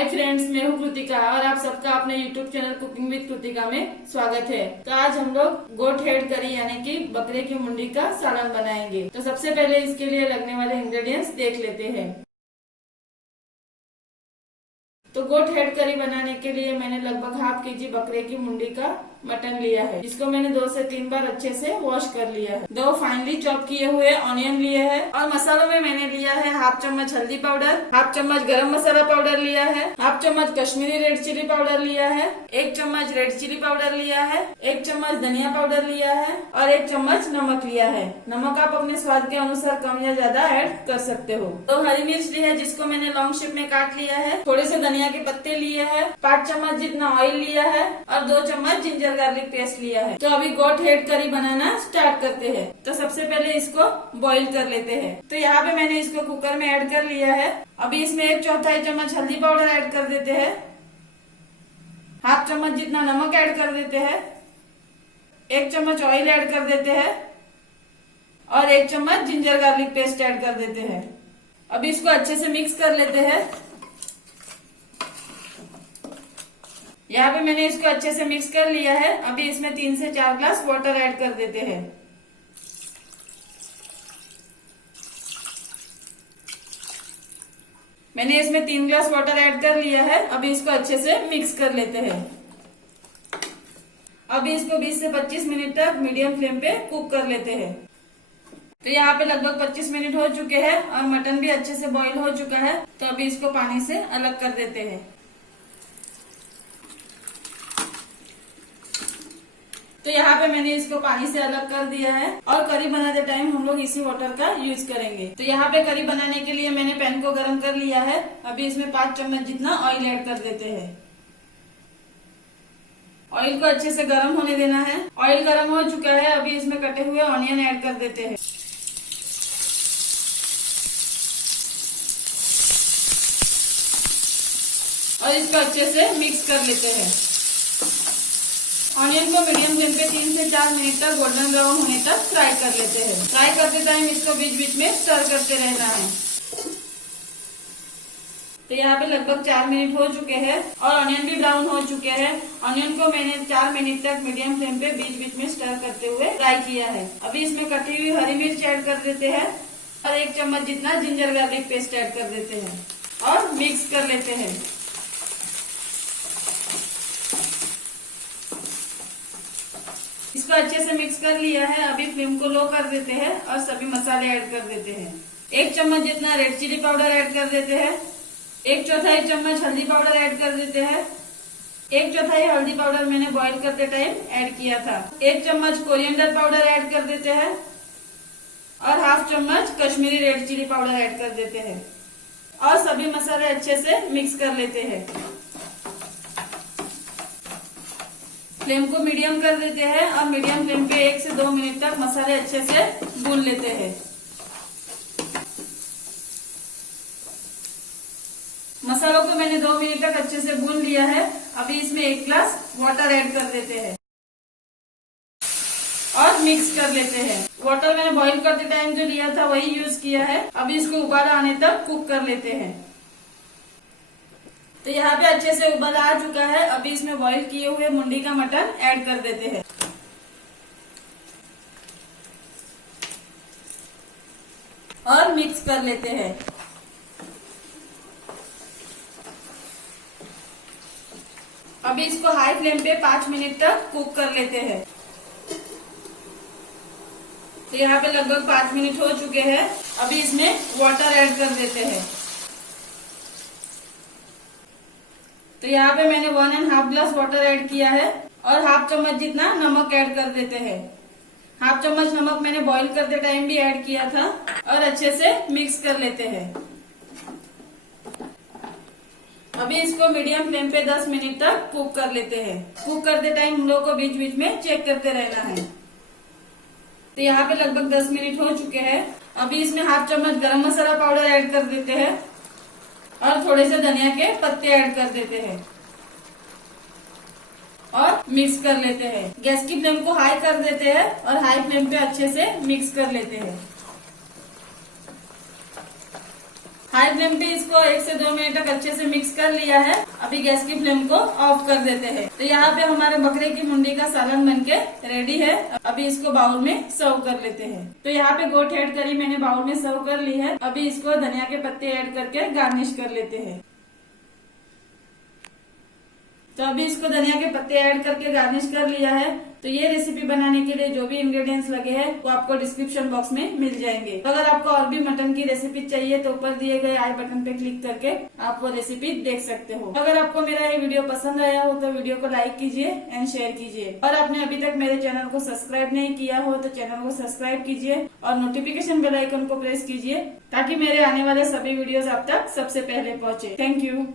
Hi friends, मैं हूँ कृतिका और आप सबका अपने YouTube channel cooking with Kritika में स्वागत है। तो आज हम लोग गोट हेड करी यानी कि बकरे की मुंडी का सालन बनाएंगे। तो सबसे पहले इसके लिए लगने वाले इंग्रेडिएंट्स देख लेते हैं। तो गोट हेड करी बनाने के लिए मैंने लगभग हाफ केजी बकरे की मुंडी का मटन लिया है, जिसको मैंने 2 से 3 बार अच्छे से वॉश कर लिया है। 2 फाइनली चॉप किए हुए ऑनियन लिए हैं और मसालों में मैंने लिया है हाफ चम्मच हल्दी पाउडर, हाफ चम्मच गरम मसाला पाउडर लिया है, हाफ चम्मच कश्मीरी रेड चिली पाउडर लिया है, 1 चम्मच रेड चिली पाउडर लिया है, 1 चम्मच धनिया पाउडर लिया है और 1 चम्मच नमक लिया है। नमक आप अपने स्वाद के अनुसार कम या ज्यादा ऐड कर सकते हो। 2 हरी मिर्च ली है, जिसको मैंने लॉन्ग शेप में काट लिया है। थोड़े से धनिया के पत्ते लिए है, 5 चम्मच जितना ऑयल लिया है और 2 चम्मच जिंजर गार्लिक पेस्ट लिया है। तो अभी गोट हेड करी बनाना स्टार्ट करते हैं। तो सबसे पहले इसको बॉईल कर लेते हैं। तो यहाँ पे मैंने इसको कुकर में ऐड कर लिया है। अभी इसमें 1/4 चम्मच हल्दी पाउडर ऐड कर देते हैं, हाफ चम्मच जितना नमक ऐड कर देते हैं, 1 चम्मच ऑयल ऐड कर देते हैं और 1 चम्मच जिंजर गार्लिक पेस्ट ऐड कर देते हैं। अभी इसको अच्छे से मिक्स कर लेते हैं। यहाँ पे मैंने इसको अच्छे से मिक्स कर लिया है। अभी इसमें 3 से 4 ग्लास वाटर ऐड कर देते हैं। मैंने इसमें 3 ग्लास वाटर ऐड कर लिया है। अभी इसको अच्छे से मिक्स कर लेते हैं। अभी इसको 20 से 25 मिनट तक मीडियम फ्लेम पे कुक कर लेते हैं। तो यहाँ पे लगभग 25 मिनट हो चुके हैं और मटन भी अच्छे से बॉईल हो चुका है। तो अभी इसको पानी से अलग कर देते हैं। तो यहाँ पे मैंने इसको पानी से अलग कर दिया है और करी बनाते टाइम हम लोग इसी वाटर का यूज करेंगे। तो यहाँ पे करी बनाने के लिए मैंने पैन को गर्म कर लिया है। अभी इसमें 5 चम्मच जितना ऑयल ऐड कर देते हैं। ऑयल को अच्छे से गर्म होने देना है। ऑयल गर्म हो चुका है। अभी इसमें कटे हुए ऑनियन ऐड कर देते हैं और इसको अच्छे से मिक्स कर लेते हैं। ऑनियन को मीडियम फ्लेम पे 3 से 4 मिनट तक गोल्डन ब्राउन होने तक फ्राई कर लेते हैं। फ्राई करते टाइम इसको बीच बीच में स्टर करते रहना है। तो यहाँ पे लगभग 4 मिनट हो चुके हैं और ऑनियन भी ब्राउन हो चुके हैं। ऑनियन को मैंने 4 मिनट तक मीडियम फ्लेम पे बीच बीच में स्टर करते हुए फ्राई किया है। अभी इसमें कटी हुई हरी मिर्च ऐड कर देते हैं और 1 चम्मच जितना जिंजर गार्लिक पेस्ट ऐड कर देते हैं और मिक्स कर लेते हैं। इसको अच्छे से मिक्स कर लिया है। अभी फ्लेम को लो कर देते हैं और सभी मसाले ऐड कर देते हैं। 1 चम्मच जितना रेड चिली पाउडर ऐड कर देते हैं, 1/4 चम्मच हल्दी पाउडर ऐड कर देते हैं। 1/4 हल्दी पाउडर मैंने बॉईल करते टाइम ऐड किया था। 1 चम्मच कोरिएंडर पाउडर ऐड कर देते हैं और हाफ चम्मच Kashmiri red chilli powder add कर देते हैं और सभी मसाले अच्छे से मिक्स कर लेते हैं। फ्लेम को मीडियम कर देते हैं और मीडियम फ्लेम पे 1 से 2 मिनट तक मसाले अच्छे से भून लेते हैं। मसालों को मैंने 2 मिनट तक अच्छे से भून लिया है। अभी इसमें 1 ग्लास वाटर ऐड कर देते हैं और मिक्स कर लेते हैं। वाटर मैंने बॉईल करते टाइम जो लिया था वही यूज किया है। अभी इसको उबाल आने तक कुक कर लेते हैं। तो यहाँ पे अच्छे से उबाल आ चुका है। अभी इसमें बॉईल किए हुए मुंडी का मटन ऐड कर देते हैं और मिक्स कर लेते हैं। अभी इसको हाई फ्लेम पे 5 मिनट तक कुक कर लेते हैं। तो यहाँ पे लगभग 5 मिनट हो चुके हैं। अभी इसमें वाटर ऐड कर देते हैं। तो यहाँ पे मैंने 1.5 ग्लास वाटर ऐड किया है और हाफ चम्मच जितना नमक ऐड कर देते हैं। हाफ चम्मच नमक मैंने बॉईल करते टाइम भी ऐड किया था और अच्छे से मिक्स कर लेते हैं। अभी इसको मीडियम फ्लेम पे 10 मिनट तक कुक कर लेते हैं। कुक करते टाइम हम लोग को बीच बीच में चेक करते रहना है। तो यहाँ पे लगभग 10 मिनट हो चुके हैं। अभी इसमें हाफ चम्मच गरम मसाला पाउडर ऐड कर देते हैं और थोड़े से धनिया के पत्ते ऐड कर देते हैं और मिक्स कर लेते हैं। गैस की फ्लेम को हाई कर देते हैं और हाई फ्लेम पे अच्छे से मिक्स कर लेते हैं। हाई फ्लेम पे इसको 1 से 2 मिनट तक अच्छे से मिक्स कर लिया है। अभी गैस की फ्लेम को ऑफ कर देते हैं। तो यहाँ पे हमारे बकरे की मुंडी का सालन बनके रेडी है। अभी इसको बाउल में सर्व कर लेते हैं। तो यहाँ पे गोट हेड करी मैंने बाउल में सर्व कर ली है। अभी इसको धनिया के पत्ते ऐड करके गार्निश कर लेते हैं। तो अभी इसको धनिया के पत्ते ऐड करके गार्निश कर लिया है। तो ये रेसिपी बनाने के लिए जो भी इंग्रेडिएंट्स लगे हैं वो आपको डिस्क्रिप्शन बॉक्स में मिल जाएंगे। तो अगर आपको और भी मटन की रेसिपी चाहिए तो ऊपर दिए गए आई बटन पे क्लिक करके आप वो रेसिपी देख सकते हो। अगर आपको मेरा ये वीडियो पसंद आया हो तो वीडियो को लाइक कीजिए एंड शेयर कीजिए। और आपने अभी तक मेरे चैनल को सब्सक्राइब नहीं किया हो तो चैनल को सब्सक्राइब कीजिए और नोटिफिकेशन बेल आइकन को प्रेस कीजिए ताकि मेरे आने वाले सभी वीडियोज आप तक सबसे पहले पहुँचे। Thank you.